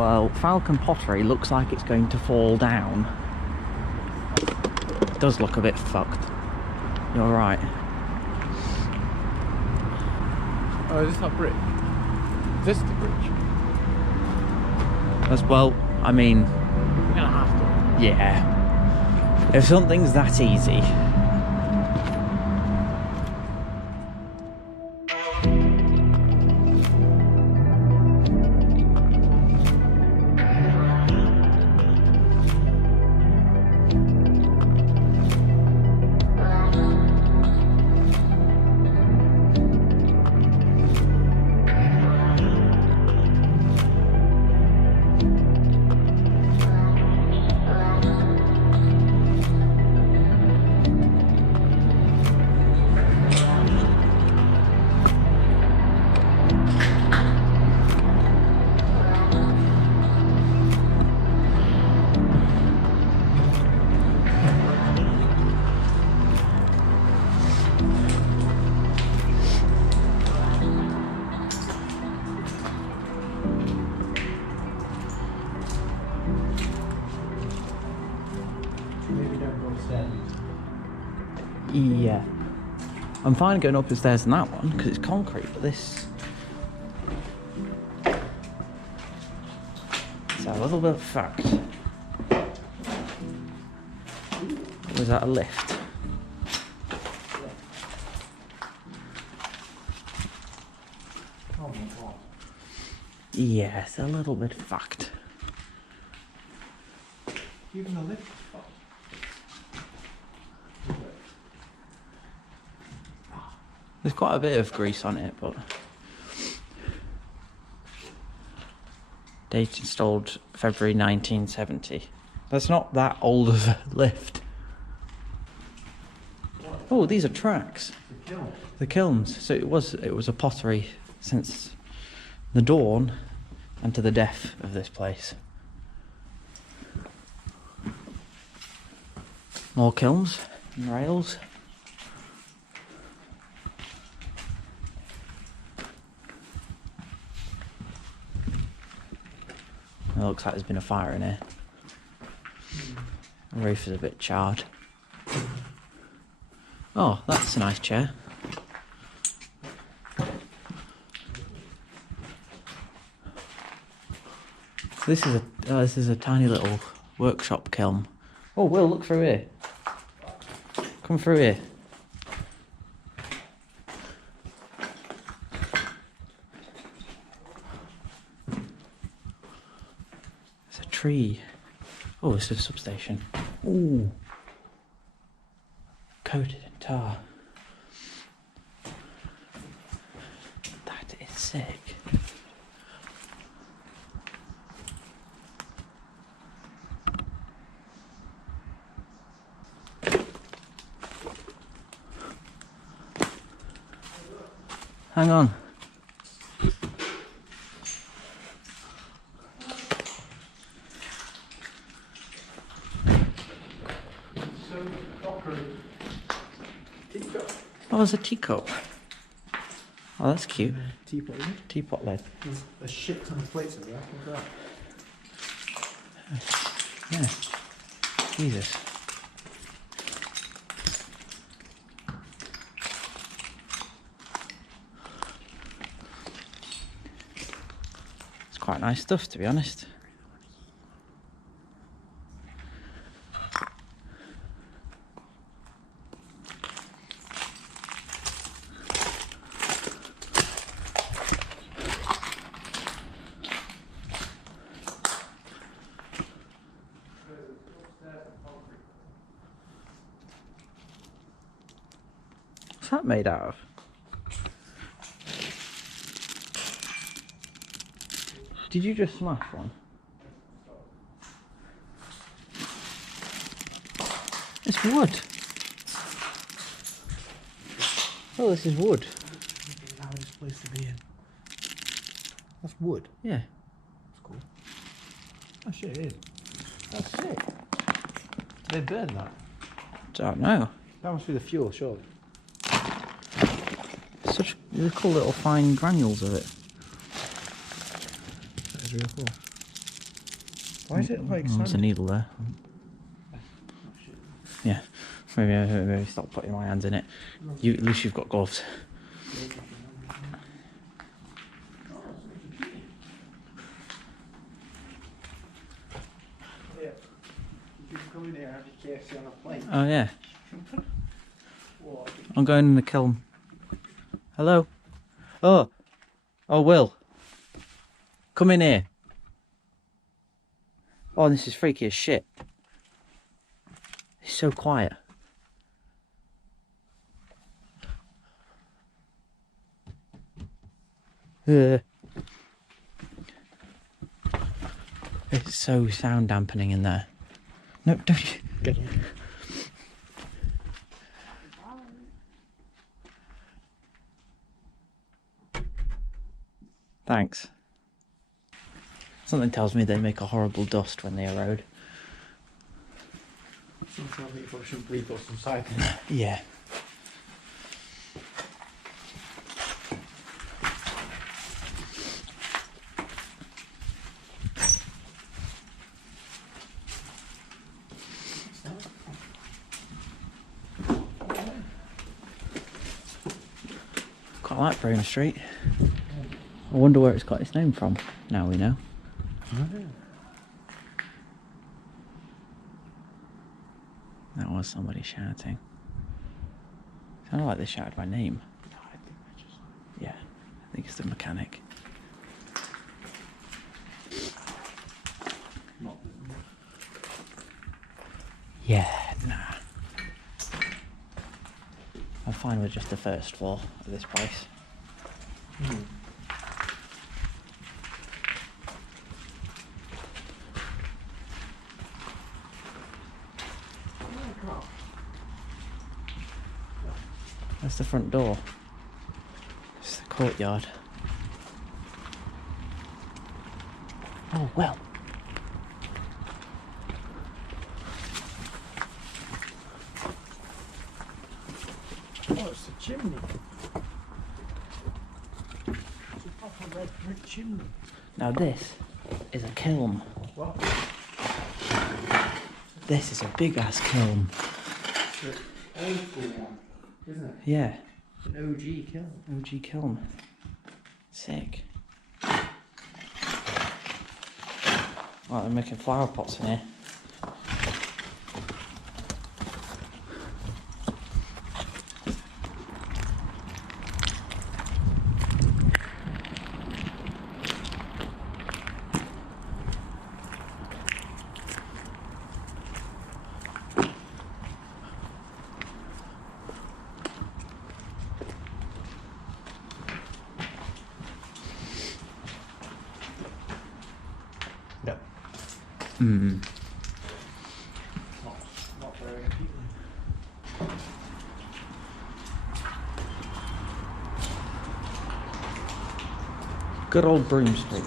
Well, Falcon Pottery looks like it's going to fall down. It does look a bit fucked. You're right. Oh, is this not brick? Is this the bridge? As well, I mean... We're gonna have to. Yeah. If something's that easy... Yeah. I'm fine going up the stairs in that one because it's concrete, but this... It's a little bit fucked. Was that a lift? Oh my god. Yeah, it's a little bit fucked. Even the lift is fucked. There's quite a bit of grease on it, but... Date installed February 1970. That's not that old of a lift. Oh, these are tracks. The kiln. The kilns. So it was a pottery since the dawn and to the death of this place. More kilns and rails. It looks like there's been a fire in here. The roof is a bit charred. Oh, that's a nice chair. So this is a tiny little workshop kiln. Oh, Will, look through here. Come through here. There's a tree. Oh, this is a substation. Ooh. Coated in tar. That is sick. Hang on. Oh, there's a teacup. Oh, that's cute. Teapot lid. Teapot lid. There's a shit ton of plates in there. Look at that. Yeah. Jesus. It's quite nice stuff, to be honest. What's that made out of? Did you just smash one? It's wood. Oh, this is wood. How is this place to be in? That's wood. Yeah. That's cool. Oh shit, it is. That's sick. Did they burn that? Don't know. That must be the fuel, surely. Such cool little fine granules of it. That is real cool. Why is it like Oh, there's a sand? needle there. Yeah. Maybe stop putting my hands in it. You, at least you've got gloves. Yeah. You can come in here and have your KFC on a plate. Oh yeah. What? I'm going in the kiln. Hello? Oh. Oh, Will. Come in here. Oh, this is freaky as shit. It's so quiet. It's so sound dampening in there. No, don't you? Get on. Thanks. Something tells me they make a horrible dust when they erode. Sometimes you probably shouldn't breathe those inside. Yeah. Quite like Broome Street. I wonder where it's got its name from. Now we know. That was somebody shouting. Sounded like they shouted my name. Yeah, I think it's the mechanic. Yeah, nah. I'm fine with just the first floor at this price. That's the front door. It's the courtyard. Oh, well. Oh, it's the chimney. It's a proper red brick chimney. Now this is a kiln. What? This is a big ass kiln. The old school one, isn't it? Yeah. An OG kiln. OG kiln. Sick. Right, they're making flower pots in here. No. Mm. Not very appealing. Good old Broome Street.